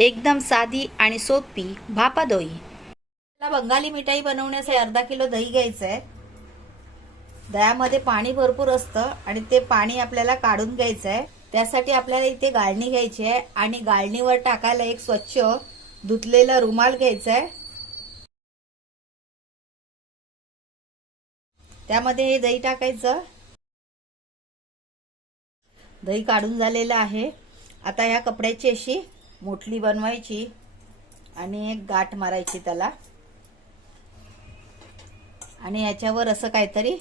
एकदम साधी आणि सोपी भापा दोई। बंगाली मिठाई बनवण्यासाठी अर्धा किलो दही घ्यायचं आहे। दह्यामध्ये पाणी भरपूर असतं आणि ते पाणी आपल्याला काढून घ्यायचं आहे। त्यासाठी आपल्याला इथे गाळणी घ्यायची आहे आणि गाळणीवर टाकायला एक स्वच्छ धुतलेला रुमाल घ्यायचा आहे। त्यामध्ये हे दही टाकायचं। दही काढून झालेलं आहे। आता या कपड्याची अशी मोठली बनवायची आणि एक गाठ मारायची त्याला आणि याच्यावर असं काहीतरी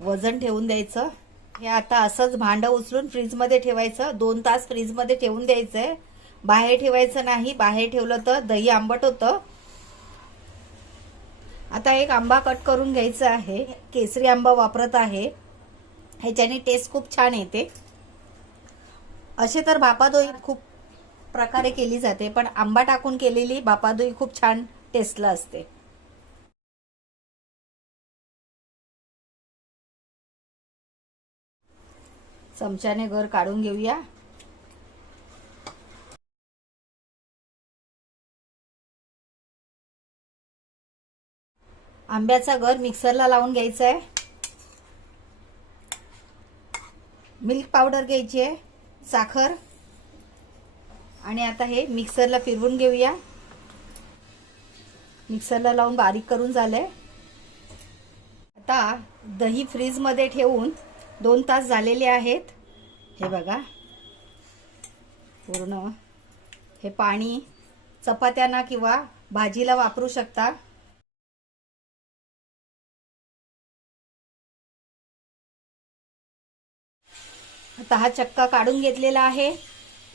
वजन ठेवून द्यायचं। हे आता असंच भांडं उचलून फ्रीज मध्ये ठेवायचं। 2 तास फ्रीज मध्ये ठेवून द्यायचंय, बाहेर ठेवायचं नाही। बाहेर ठेवलं तर दही आंबट होतं। आता एक आंबा कट करून घ्यायचा आहे। केसरी आंबा वापरत आहे, ह्याच्याने टेस्ट खूप छान येते। असे तर भापादोई खूप प्रकारे केली जाते, पण आंबा टाकून केलेली भापादोई खूप छान टेस्टला असते। चमच्याने गर काढून घेऊया। आंब्याचा गर मिक्सरला लावून घ्यायचा आहे। मिल्क पावडर घ्यायची आहे, साखर आणि आता हे मिक्सरला फिरवून घेऊया। मिक्सरला लावून बारीक करून झालंय। आता दही फ्रीज मध्ये ठेवून 2 तास झालेले आहेत। हे बघा, पूर्ण हे पाणी चपात्यांना किंवा भाजीला वापरू शकता। आता हा चक्का काढून घेतलेला आहे।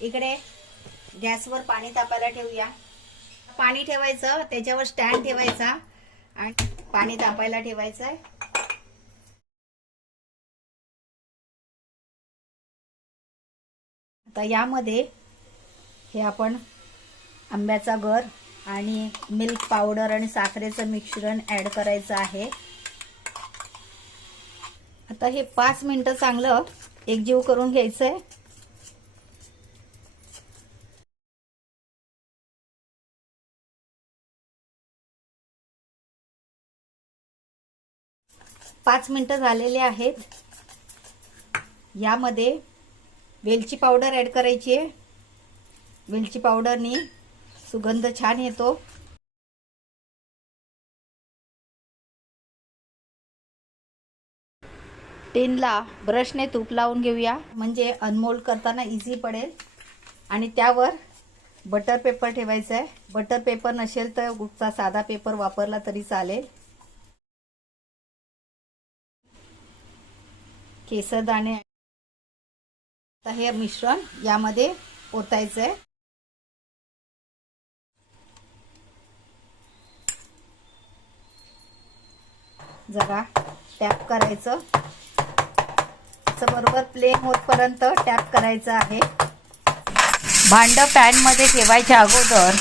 इकडे गॅसवर पाणी तापायला ठेवूया। पाणी ठेवायचं, त्याच्यावर स्टँड ठेवायचा आणि पाणी तापायला ठेवायचं आहे। आता यामध्ये हे आपण आंब्याचा गर आणि मिल्क पावडर आणि साखरेचं मिश्रण ऍड करायचं आहे। आता हे 5 मिनिटं चांगलं एकजीव करून घ्यायचंय। पाच मिनिटं झालेले आहेत। यामध्ये वेलची पावडर ऍड करायची आहे। वेलची पावडरनी सुगंध छान येतो। टिनला ब्रशने तूप लावून घेऊया, म्हणजे अनमोल्ड करताना इझी पडेल। आणि त्यावर बटर पेपर ठेवायचा आहे। बटर पेपर नसेल तर कुठचा साधा पेपर वापरला तरी चालेल। केसरदाणे, आता हे मिश्रण यामध्ये ओतायचं आहे। जरा टॅप करायचं, बरोबर प्लेन होतपर्यंत टॅप करायचं आहे। भांडं पॅन मध्ये ठेवायच्या अगोदर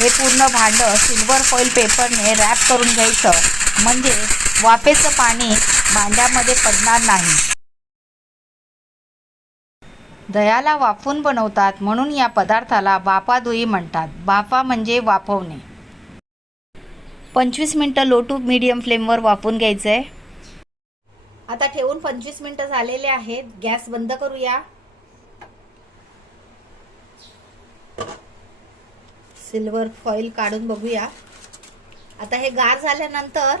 हे पूर्ण भांडं सिल्वर फॉइल पेपरने रॅप करून घ्यायचं, म्हणजे वाफेचं पाणी भांड्यामध्ये पडणार नाही। दह्याला वाफवून बनवतात, म्हणून या पदार्थाला भापादोई म्हणतात। भापा म्हणजे वाफवणे। 25 मिनिटं लो टू मीडियम फ्लेमवर वाफवून घ्यायचंय। आता ठेवून 25 मिनिटं झालेले आहेत। गॅस बंद करूया। सिल्वर फॉइल काढून बघूया। आता हे गार झाल्यानंतर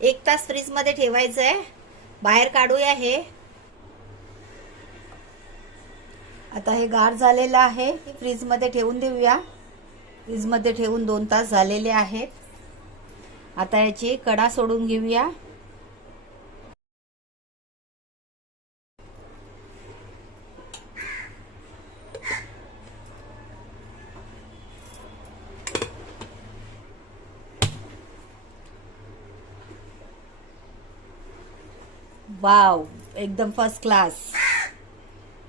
1 तास फ्रीज मध्ये ठेवायचंय। बाहेर काढूया हे। आता हे गार झालेलं आहे, फ्रीज मध्ये ठेवून देऊया। फ्रीज मध्ये ठेवून 2 तास झालेले आहेत। आता याची कडा सोडून घेऊया। वाव, एकदम फर्स्ट क्लास।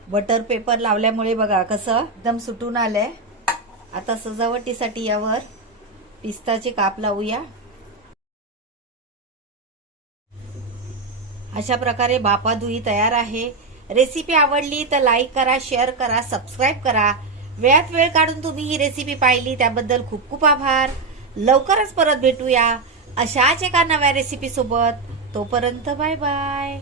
बटर पेपर लावल्यामुळे बघा कसं एकदम सुटून आलंय। आता सजावटीसाठी यावर पिस्ताचे काप लावूया। अशा प्रकारे भापादोई तयार आहे। रेसिपी आवडली तर लाईक करा, शेअर करा, सबस्क्राईब करा वेळात वेळ काढून तुम्ही ही रेसिपी पाहिली त्याबद्दल खूप खूप आभार. लवकरच परत भेटूया अशाच एका नव्या रेसिपी सोबत. तोपर्यंत बाय बाय.